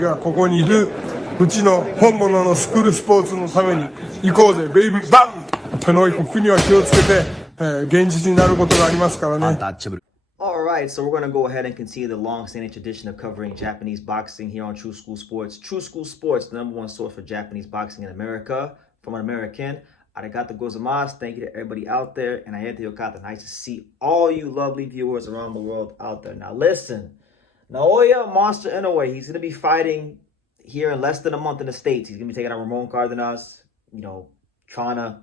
がここにいるうちの本物のスクールスポーツのために行こうぜベイビーバンこの国は気をつけて、現実になることがありますからね。Alright, so we're going to go ahead and continue the long-standing tradition of covering Japanese boxing here on True School Sports. True School Sports, the #1 source for Japanese boxing in America, from an American. Arigato gozaimasu. Thank you to everybody out there. And Ayete Yokata. Nice to see all you lovely viewers around the world out there. Now listen, Naoya Monster Inoue, he's going to be fighting here in less than a month in the States. He's going to be taking on Ramon-Cardenas, trying to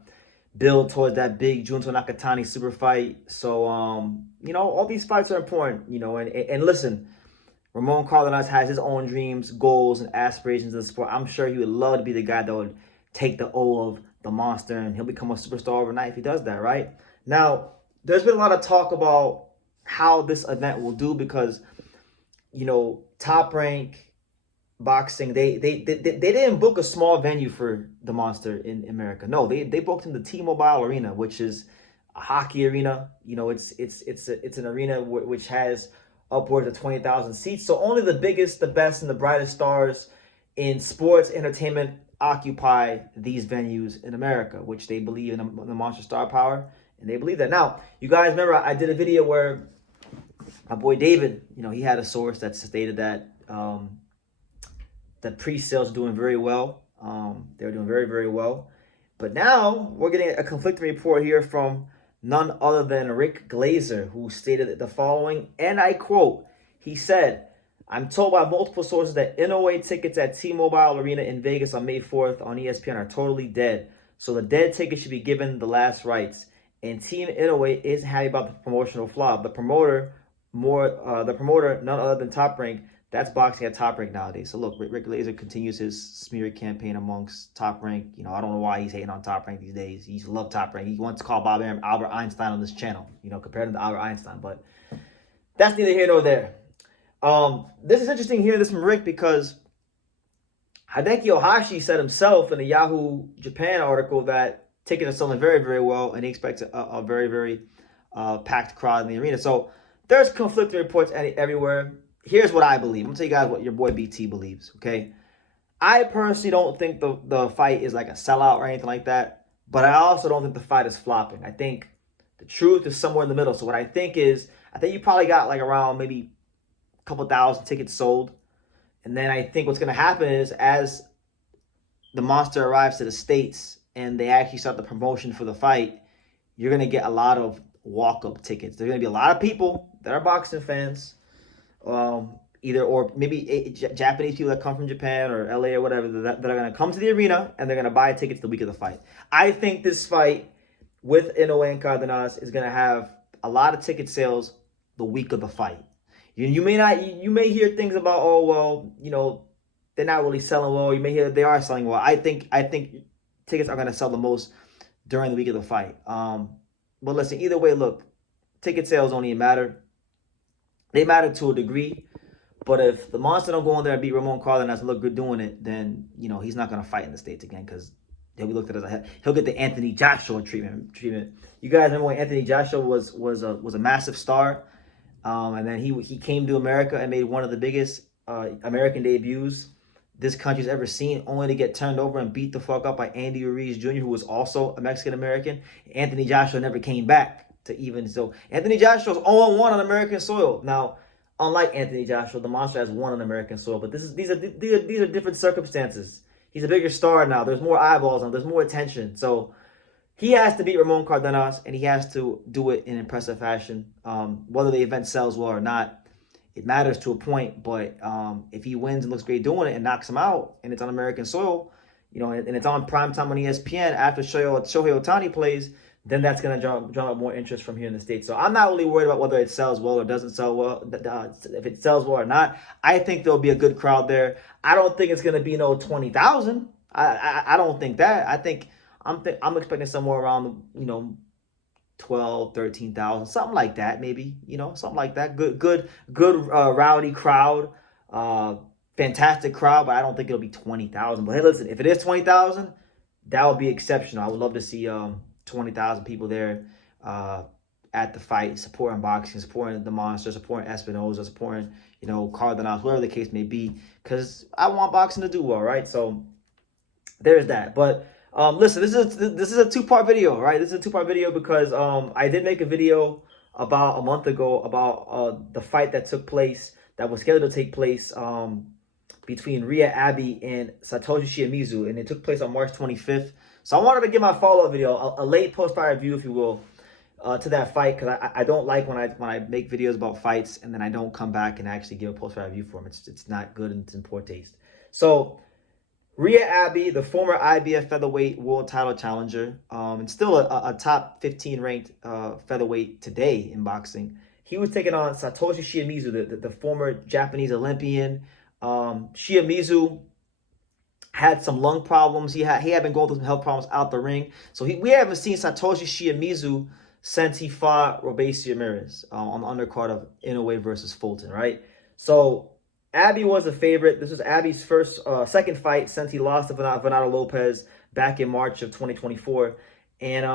build towards that big Junto Nakatani super fight. So, all these fights are important, and listen, Ramon-Cardenas has his own dreams, goals, and aspirations in the sport. I'm sure he would love to be the guy that would take the O of the monster, and he'll become a superstar overnight if he does that, right? Now, there's been a lot of talk about how this event will do because, Top Rank Boxing, they didn't book a small venue for the monster in America. No, they booked him the T-Mobile Arena, which is a hockey arena. It's an arena which has upwards of 20,000 seats. So only the biggest, the best, and the brightest stars in sports entertainment occupy these venues in America, which they believe in the monster star power, and they believe that. Now, you guys remember I did a video where my boy David, he had a source that stated that that pre-sales are doing very well. They're doing very, very well. But now we're getting a conflicting report here from none other than Rick Glaser, who stated the following, and I quote, he said, "I'm told by multiple sources that Inoue tickets at T-Mobile Arena in Vegas on May 4th on ESPN are totally dead. So the dead tickets should be given the last rights. And Team Inoue isn't happy about the promotional flop. The promoter, none other than Top Rank, that's boxing at Top Rank nowadays." So look, Rick Glaser continues his smear campaign amongst Top Rank. I don't know why he's hating on Top Rank these days. He used to love Top Rank. He once called Bob Arum Albert Einstein on this channel, compared him to Albert Einstein. But that's neither here nor there. This is interesting hearing this from Rick because Hideki Ohashi said himself in the Yahoo Japan article that tickets are selling very, very well, and he expects a very, very packed crowd in the arena. So there's conflicting reports everywhere. Here's what I believe. I'm going to tell you guys what your boy BT believes, okay? I personally don't think the fight is like a sellout or anything like that, but I also don't think the fight is flopping. I think the truth is somewhere in the middle. So what I think is, I think you probably got like around maybe a couple thousand tickets sold. And then I think what's going to happen is as the monster arrives to the States and they actually start the promotion for the fight, you're going to get a lot of walk-up tickets. There's going to be a lot of people that are boxing fans, maybe Japanese people that come from Japan or LA or whatever that are going to come to the arena and they're going to buy tickets the week of the fight. I think this fight with Inoue and Cardenas is going to have a lot of ticket sales the week of the fight. You may hear things about, they're not really selling well. You may hear they are selling well. I think tickets are going to sell the most during the week of the fight. But listen, either way, look, ticket sales don't even matter. They matter to a degree. But if the monster don't go in there and beat Ramon-Cardenas and look good doing it, then, he's not going to fight in the States again because he'll be looked at as he'll get the Anthony Joshua treatment. You guys remember when Anthony Joshua was a massive star? And then he came to America and made one of the biggest American debuts this country's ever seen, only to get turned over and beat the fuck up by Andy Ruiz Jr., who was also a Mexican-American. Anthony Joshua never came back to even. So Anthony Joshua's 0-1 on American soil. Now, unlike Anthony Joshua, the monster has won on American soil, but these are different circumstances. He's a bigger star now. There's more eyeballs on him. There's more attention. So he has to beat Ramon-Cardenas, and he has to do it in impressive fashion. Whether the event sells well or not, it matters to a point. But if he wins and looks great doing it and knocks him out, and it's on American soil, and it's on primetime on ESPN after Shohei Ohtani plays, then that's going to drum up more interest from here in the States. So I'm not really worried about whether it sells well or doesn't sell well, if it sells well or not. I think there'll be a good crowd there. I don't think it's going to be 20,000. I don't think that. I'm expecting somewhere around 12, 13,000, something like that, maybe, something like that. Good rowdy crowd, fantastic crowd, but I don't think it'll be 20,000. But hey, listen, if it is 20,000, that would be exceptional. I would love to see 20,000 people there at the fight, supporting boxing, supporting the monster, supporting Espinoza, supporting, you know, Cardenas, whatever the case may be, because I want boxing to do well, right? So there's that. But listen, this is a two-part video, right? This is a two-part video because I did make a video about a month ago about the fight that took place, that was scheduled to take place between Reiya Abe and Satoshi Shimizu, and it took place on March 25th. So I wanted to give my follow-up video, a late post-fight review, if you will, to that fight, because I don't like when I make videos about fights and then I don't come back and actually give a post-fight review for them. It's not good and it's in poor taste. So Reiya Abe, the former IBF featherweight world title challenger, and still a top 15 ranked featherweight today in boxing, he was taking on Satoshi Shimizu, the former Japanese Olympian. Shimizu had some lung problems. He had been going through some health problems out the ring. So we haven't seen Satoshi Shimizu since he fought Robeisy Ramirez on the undercard of Inoue versus Fulton, right? So Abe was a favorite. This was Abe's second fight since he lost to Venado Lopez back in March of 2024. And,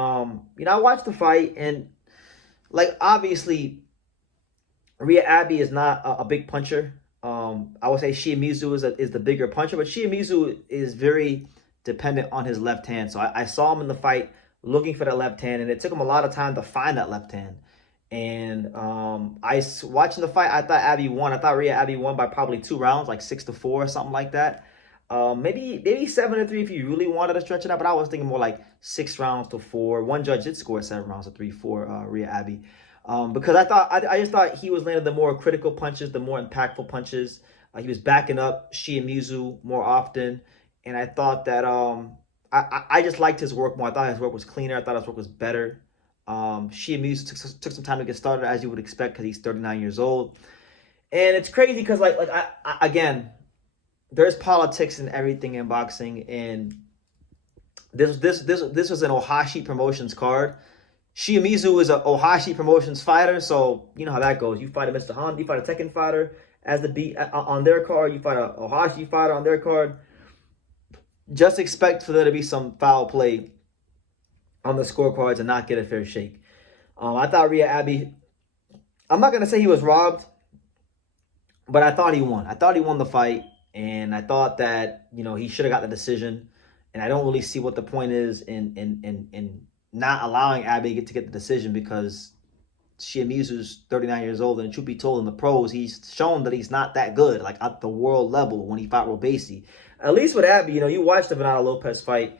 you know, I watched the fight, and, like, obviously, Reiya Abe is not a big puncher. I would say Shimizu is the bigger puncher, but Shimizu is very dependent on his left hand. So I saw him in the fight looking for that left hand, and it took him a lot of time to find that left hand. And watching the fight, I thought Abe won. I thought Reiya Abe won by probably 2 rounds, like 6-4 or something like that. Maybe 7-3 if you really wanted to stretch it out, but I was thinking more like 6 rounds to 4. One judge did score 7 rounds to 3 for Reiya Abe. Because I just thought he was landing the more critical punches, the more impactful punches. He was backing up Shimizu more often, and I thought that I just liked his work more. I thought his work was cleaner. I thought his work was better. Shimizu took some time to get started, as you would expect, because he's 39 years old, and it's crazy because again, there's politics and everything in boxing, and this was an Ohashi Promotions card. Shimizu is an Ohashi Promotions fighter, so you know how that goes. You fight a Mr. Honda, you fight a Tekken fighter as the beat on their card, you fight a Ohashi fighter on their card. Just expect for there to be some foul play on the scorecards and not get a fair shake. I thought Reiya Abe, I'm not gonna say he was robbed, but I thought he won. I thought he won the fight, and I thought that, you know, he should have got the decision. And I don't really see what the point is in not allowing Abe to get the decision, because Shimizu's 39 years old, and truth be told, in the pros, he's shown that he's not that good, like at the world level when he fought Robeisy. At least with Abe, you know, you watched the Venado Lopez fight,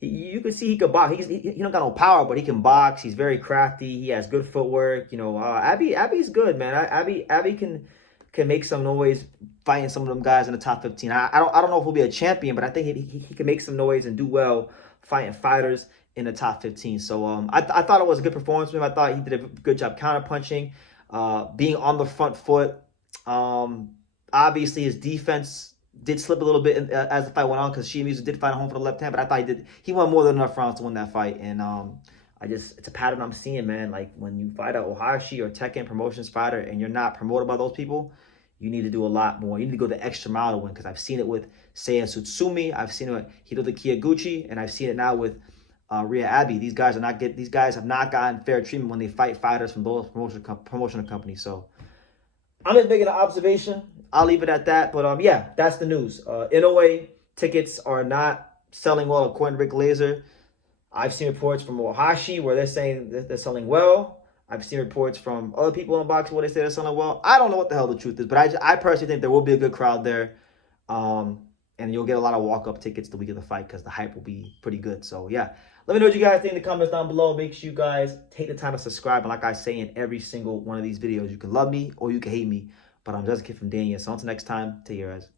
you can see he could box. He don't got no power, but he can box. He's very crafty. He has good footwork. You know, Abe's good, man. Abe can make some noise fighting some of them guys in the top 15. I don't know if he'll be a champion, but I think he can make some noise and do well fighting fighters in the top 15. So I thought it was a good performance from him. I thought he did a good job counterpunching, being on the front foot. Obviously, his defense did slip a little bit as the fight went on, because Shimizu did fight at home for the left hand, but I thought he won more than enough rounds to win that fight. And it's a pattern I'm seeing, man. Like, when you fight a Ohashi or Tekken Promotions fighter and you're not promoted by those people, you need to do a lot more. You need to go the extra mile to win, because I've seen it with Seiya Tsutsumi, I've seen it with Hiroto Kiyoguchi, and I've seen it now with Reiya Abe. These guys have not gotten fair treatment when they fight fighters from those promotional companies. So I'm just making an observation. I'll leave it at that. But yeah, that's the news. Inoue tickets are not selling well, according to Rick Glaser. I've seen reports from Ohashi where they're saying that they're selling well. I've seen reports from other people in boxing where they say they're selling well. I don't know what the hell the truth is, but I personally think there will be a good crowd there. And you'll get a lot of walk-up tickets the week of the fight, because the hype will be pretty good. So yeah, let me know what you guys think in the comments down below. Make sure you guys take the time to subscribe. And like I say in every single one of these videos, you can love me or you can hate me, but I'm just a kid from Dania. So until next time, take care, guys.